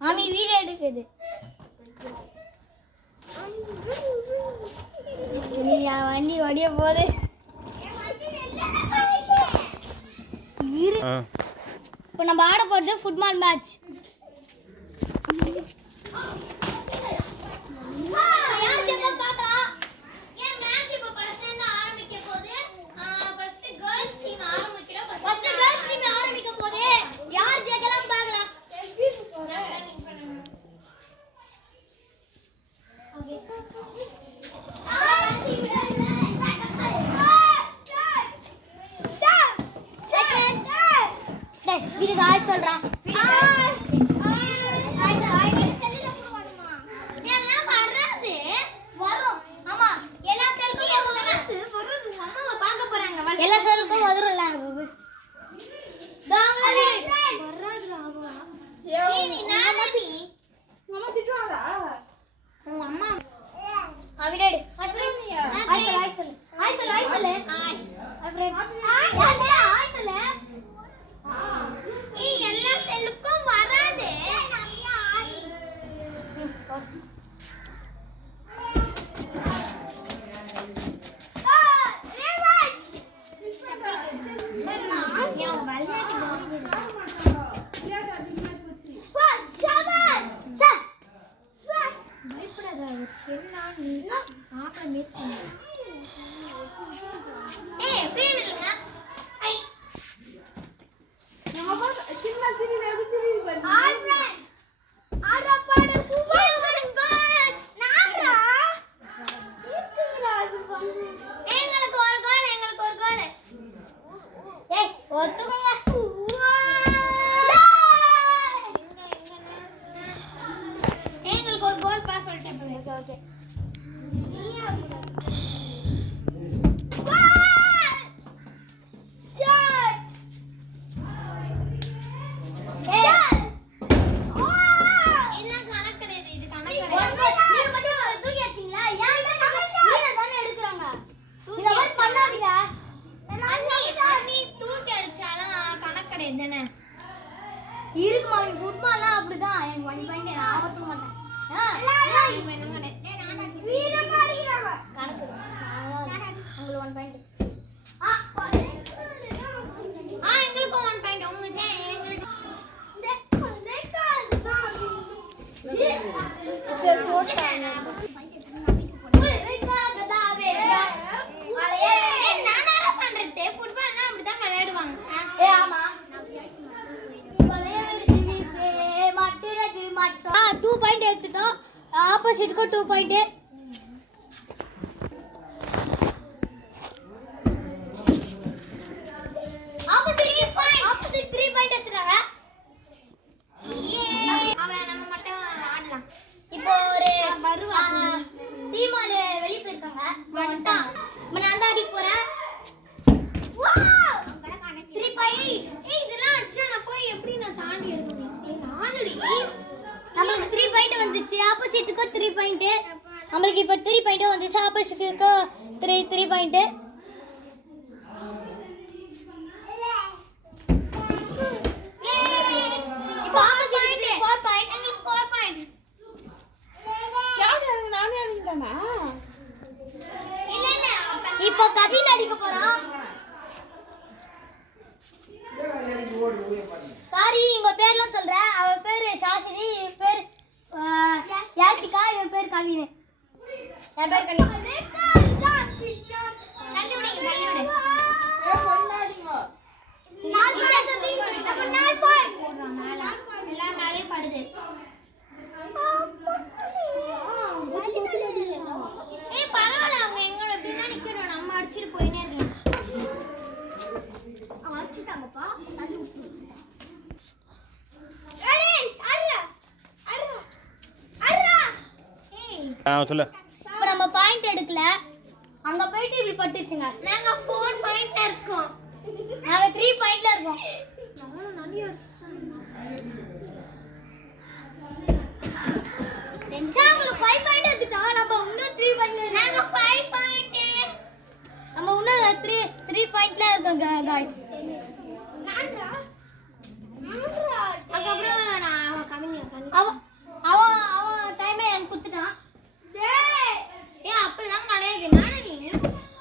மாமி வீடியோ எடுக்குது. வண்டி ஓடிய போகுது. இப்போ நம்ம ஆட போறது ஃபுட்பால் மேட்ச். வீடு ஆய் சொல்றான். எல்லா செல்லுக்கும் வரும்ல எல்லா செல்லுக்கும் வராது. இருக்கு மாமி ஃபுட்பால்லாம் அப்படிதான். எனக்கு 1 பாயிண்ட் நான் ஆவத்துக்க மாட்டேன். கணக்கு உங்களுக்கு 1 பாயிண்ட். எங்களுக்கு 1 பாயிண்ட். உங்களுக்கு ஃபுட்பால்லாம் அப்படிதான் விளையாடுவாங்க. ஆமா 2 பாயிண்ட் எடுத்துட்டோம். ஆப்போசிட்க்கு 2 பாயிண்ட். ஆப்போசிட் 3 பாயிண்ட் எடுத்துட்டாங்க. அவன் நம்ம மட்டும் ஆடலாம். இப்போ ஒரு டீம் ஆளு வெளிய போயிருக்காங்க. வந்துட்டான். நான் தான் அடிக்க போறேன். 3 பாயிண்ட். இதெல்லாம் அச்சா நான் போய் எப்படி நான் தாண்டி எடுக்கணும்? ஆல்ரெடி நமக்கு 3 பாயிண்ட் வந்துச்சு. ஆப்போசிட்க்கு 3 பாயிண்ட். நமக்கு இப்போ 3 பாயிண்ட் வந்துச்சு. ஆப்போசிட்க்கு 3 பாயிண்ட். இப்போ ஆப்போசிட்க்கு 4 பாயிண்ட். எங்களுக்கு 4 பாயிண்ட். யாரு நானே அடிக்கறேனா? இல்ல இப்போ கவின் அடிக்க போறான். சாரி உங்க பேர்லாம் சொல்றேன். அவ பேரு ஷாஷினி, இவன் பேர் யாசிகா, இவன் பேர் கவின். என் பேர் கவின். தள்ளி விடுங்க. கொண்டாடிங்க. 4 பாயிண்ட். எல்லாம் மேலே படுது. பரவாயில்ல, அவங்க எங்களோட பின்னாடி நிக்கணும். நம்ம அடிச்சுட்டு போயினே இருக்கணும். அடிச்சுட்டாங்கப்பா. சொல்லு. இப்போ நம்ம பாயிண்ட் எடுக்கல. அங்க போயிட்டு இப்படி பட்டுச்சுங்க. நாங்க 4 பாயிண்ட்ல இருக்கோம். நாங்க 3 பாயிண்ட்ல இருக்கோம். நானும் நிறைய நாங்க 5 பாயிண்ட் எடுத்துட்டோம். நம்ம இன்னும் 3 பாயிண்ட்ல நாங்க 5 பாயிண்ட். நம்ம இன்னும் 3 பாயிண்ட்ல இருக்கோம் गाइस. நான்டா போறீங்க